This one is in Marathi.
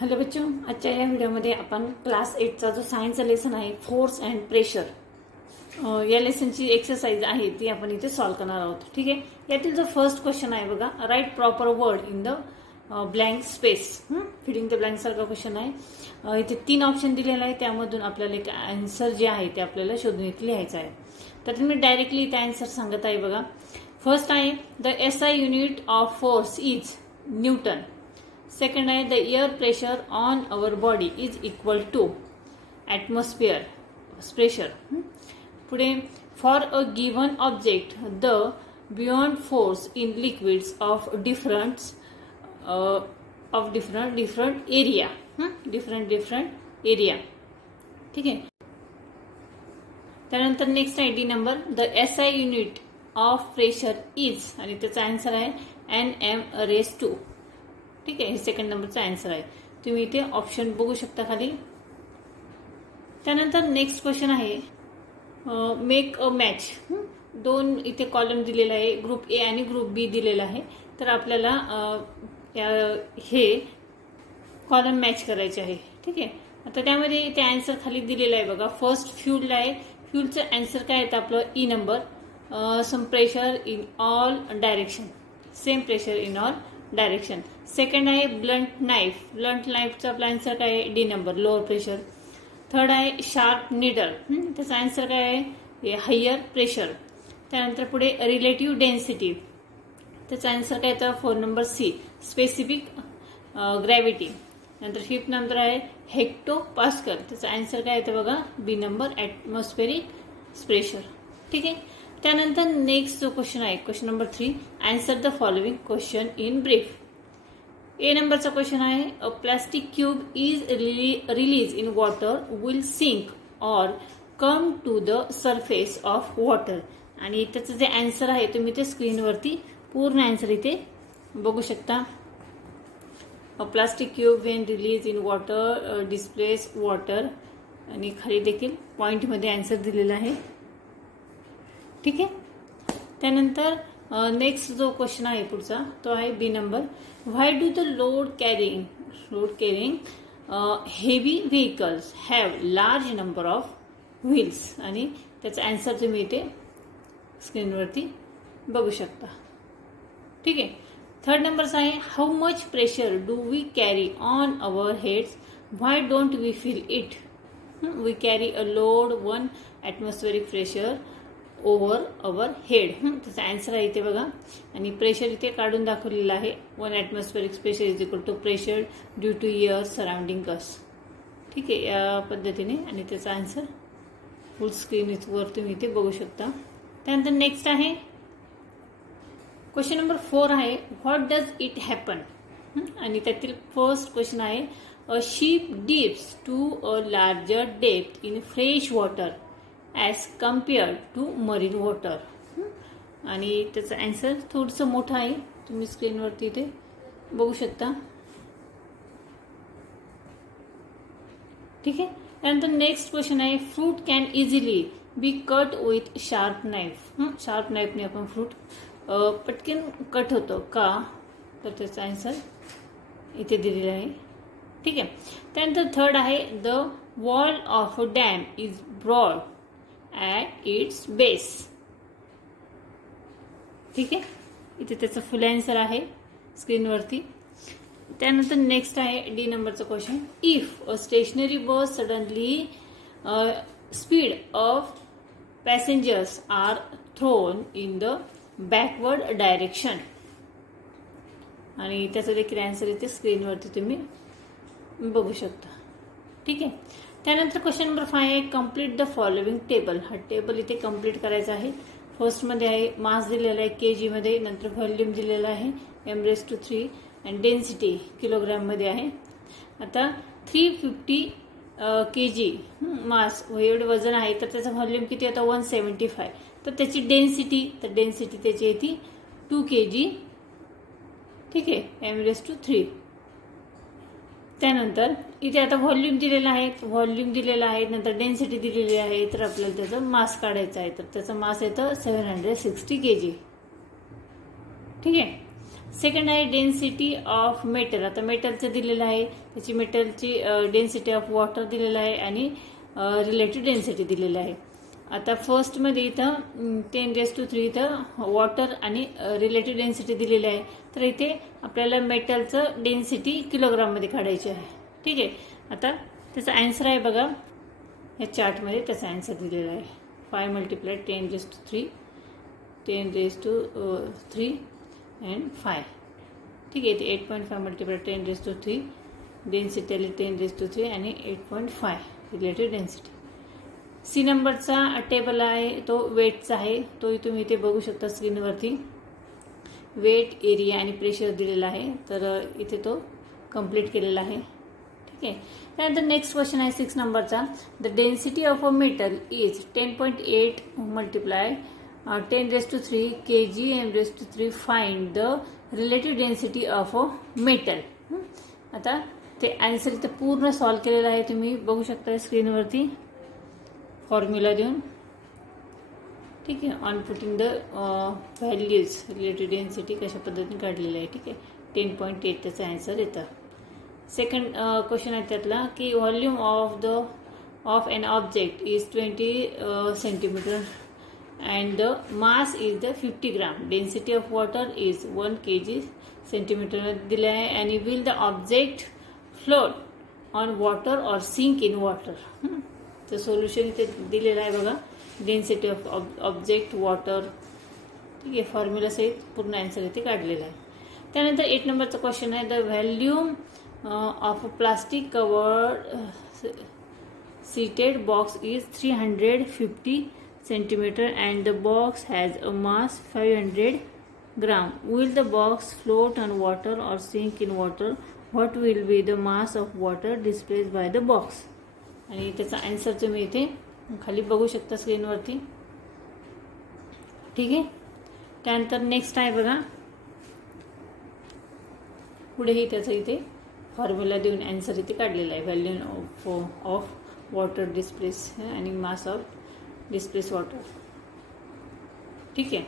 हेलो बच्चों, आजच्या या व्हिडिओमध्ये आपण क्लास 8चा जो सायन्सचा लेसन आहे फोर्स अँड प्रेशर या लेसनची एक्सरसाइज आहे ती आपण इथे सॉल्व्ह करणार आहोत. ठीक आहे. यातील जो फर्स्ट क्वेश्चन आहे बघा, write proper word in the blank space. Filling the blank सारखा क्वेश्चन आहे. इथे 3 ऑप्शन दिलेले आहे, त्यामधून आपल्याला एक आन्सर जे आहे ते आपल्याला शोधून इथे लिहायचं आहे. तर मी डायरेक्टली इथे आन्सर सांगत आहे बघा. फर्स्ट आहे the SI unit of force is Newton. Second आहे the air pressure on our body is equal to atmosphere pressure. पुढे for a given object the beyond force in liquids of different area. Different area. ठीक आहे. त्यानंतर नेक्स्ट आहे D number, the SI unit of pressure is, आणि त्याचा आन्सर आहे Nm². ठीक आहे. हे सेकंड नंबरचा आन्सर आहे. तुम्ही इथे ऑप्शन बघू शकता खाली. त्यानंतर नेक्स्ट क्वेश्चन आहे मेक अ मॅच. 2 इथे कॉलम दिलेला आहे, ग्रुप ए आणि ग्रुप बी दिलेला आहे. तर आपल्याला हे कॉलम मॅच करायचे आहे. ठीक आहे. आता त्यामध्ये इथे आन्सर खाली दिलेला आहे बघा. फर्स्ट फ्यूल आहे. फ्यूलचं आन्सर काय येतं आपलं E number. Same pressure in all direction. Same pressure in all direction. Second आहे ब्लंट नाईफ. ब्लंट नाईफचा आपला आन्सर काय आहे D number, lower pressure. Third आहे शार्प निडल. त्याचा आन्सर काय आहे हायर प्रेशर. त्यानंतर पुढे रिलेटिव्ह डेन्सिटी. त्याचा आन्सर काय येतं 4 नंबर सी, स्पेसिफिक ग्रॅव्हिटी. नंतर 5th नंबर आहे हेक्टो पास्कल. त्याचा आन्सर काय येतं बघा बी नंबर, ॲटमॉस्फेरिक प्रेशर. ठीक आहे. त्यानंतर नेक्स्ट जो क्वेश्चन आहे question number 3, answer the following question in brief. A नंबरचा क्वेश्चन आहे a plastic cube is release in water will sink or come to the surface of water. आणि त्याचं जे आन्सर आहे तुम्ही ते स्क्रीनवरती पूर्ण आन्सर इथे बघू शकता. अ plastic cube Wien release in water displace water, आणि खाली देखील पॉइंटमध्ये आन्सर दिलेला आहे. ठीक आहे. त्यानंतर नेक्स्ट जो क्वेश्चन आहे पुढचा तो आहे B number, why do the load carrying heavy vehicles have large number of wheels. आणि त्याचा आन्सर तुम्ही इथे स्क्रीनवरती बघू शकता. ठीक आहे. थर्ड नंबरचा आहे how much pressure do we carry on our heads, why don't we feel it. We carry a load 1 atmospheric pressure over our head. त्याचा आन्सर आहे इथे बघा. आणि प्रेशर इथे काढून दाखवलेलं आहे 1 atmospheric pressure is equal to pressure due to air surrounding us. ठीक आहे. या पद्धतीने, आणि त्याचा आन्सर फुल स्क्रीन वर तुम्ही इथे बघू शकता. त्यानंतर नेक्स्ट आहे क्वेश्चन नंबर 4 आहे व्हॉट डज इट हॅपन. आणि त्यातील फर्स्ट क्वेश्चन आहे a ship dips to a larger depth in fresh water as compared to marine water. आणि त्याचं आन्सर थोडंसं मोठं आहे, तुम्ही स्क्रीनवरती इथे बघू शकता. ठीक आहे. त्यानंतर नेक्स्ट क्वेश्चन आहे fruit can easily be cut with sharp knife. Sharp नाईफने आपण फ्रूट पटकन कट होतो का, तर त्याचा आन्सर इथे दिलेला आहे. ठीक आहे. त्यानंतर थर्ड आहे the wall of a dam is broad at its base. ठीक आहे. इथे त्याचं फुल आन्सर आहे स्क्रीनवरती. त्यानंतर नेक्स्ट आहे डी नंबरचं question, if a stationary bus suddenly speed of passengers are thrown in the backward direction. आणि त्याचं देखील आन्सर इथे स्क्रीनवरती तुम्ही बघू शकता. ठीक आहे. त्यानंतर क्वेश्चन नंबर 5 आहे कम्प्लीट द फॉलोइंग टेबल. हा टेबल इथे कम्प्लीट करायचा आहे. फर्स्टमध्ये आहे मास दिलेला आहे केजी मध्ये, नंतर व्हॉल्यूम दिलेला आहे m⁻³ आणि डेन्सिटी किलोग्राममध्ये आहे. आता 350 kg मास एवढे वजन आहे, तर त्याचं व्हॉल्यूम किती आता 175. तर त्याची डेन्सिटी त्याची येते 2 kg. ठीक आहे, m⁻³. त्यानंतर इथे आता व्हॉल्यूम दिलेला आहे, नंतर डेन्सिटी दिलेली आहे. तर आपल्याला त्याचं मास काढायचं आहे. तर त्याचं मास येतं 760 kg. ठीक आहे. सेकंड आहे डेन्सिटी ऑफ मेटल. आता मेटलचं दिलेलं आहे, त्याची मेटलची डेन्सिटी ऑफ वॉटर दिलेलं आहे आणि रिलेटिव्ह डेन्सिटी दिलेलं आहे. आता फर्स्टमध्ये इथं 10⁻³ इथं वॉटर आणि रिलेटिव्ह डेन्सिटी दिलेली आहे. तर इथे आपल्याला मेटलचं डेन्सिटी किलोग्राममध्ये काढायची आहे. ठीक आहे. आता त्याचा आन्सर आहे बघा, या चार्टमध्ये त्याचा आन्सर दिलेला आहे. 5 × 10⁻³ 10⁻³ and 5. ठीक आहे. 8.5 × 10⁻³ डेन्सिटी आली 10⁻³ आणि 8.5 रिलेटिव्ह डेन्सिटी. सी नंबरचा टेबल आहे तो वेटचा आहे. तो तुम्ही इथे बघू शकता स्क्रीनवरती. वेट, एरिया आणि प्रेशर दिलेला आहे. तर इथे तो कंप्लीट केलेला आहे. ठीक आहे. त्यानंतर नेक्स्ट क्वेश्चन आहे 6 नंबरचा. The density of a metal is 10.8 × 10⁻³ kgm⁻³ find the relative density of a metal. आता ते आन्सर इथं पूर्ण सॉल्व्ह केलेलं आहे. तुम्ही बघू शकता स्क्रीनवरती फॉर्म्युला देऊन. ठीक आहे. On putting the values relative density कशा पद्धतीने काढलेली आहे. ठीक आहे. 10.8 त्याचा आन्सर येतं. सेकंड क्वेश्चन आहे त्यातला की volume of an object is 20 centimetre and the mass is the 50 gram. Density of water is 1 kg centimeter दिले आहे. आणि will the object float on water or sink in water. तर सोल्युशन इथे दिलेलं आहे बघा. Density of object water. ठीक आहे. फॉर्म्युला सहित पूर्ण आन्सर इथे काढलेला आहे. त्यानंतर 8 नंबरचा क्वेश्चन आहे the volume of a plastic covered seated box is 350 centimeter and the box has a mass 500 gram. Will the box float on water or sink in water? What will be the mass of water displaced by the box? आणि त्याचा आन्सर तुम्ही इथे खाली बघू शकता स्क्रीनवरती. ठीक आहे. त्यानंतर नेक्स्ट आहे बघा, पुढेही त्याचं इथे फॉर्म्युला देऊन आन्सर इथे काढलेला आहे. व्हॅल्यूम ऑफ वॉटर डिस्प्लेस आणि मास ऑफ डिस्प्लेस वॉटर. ठीक आहे.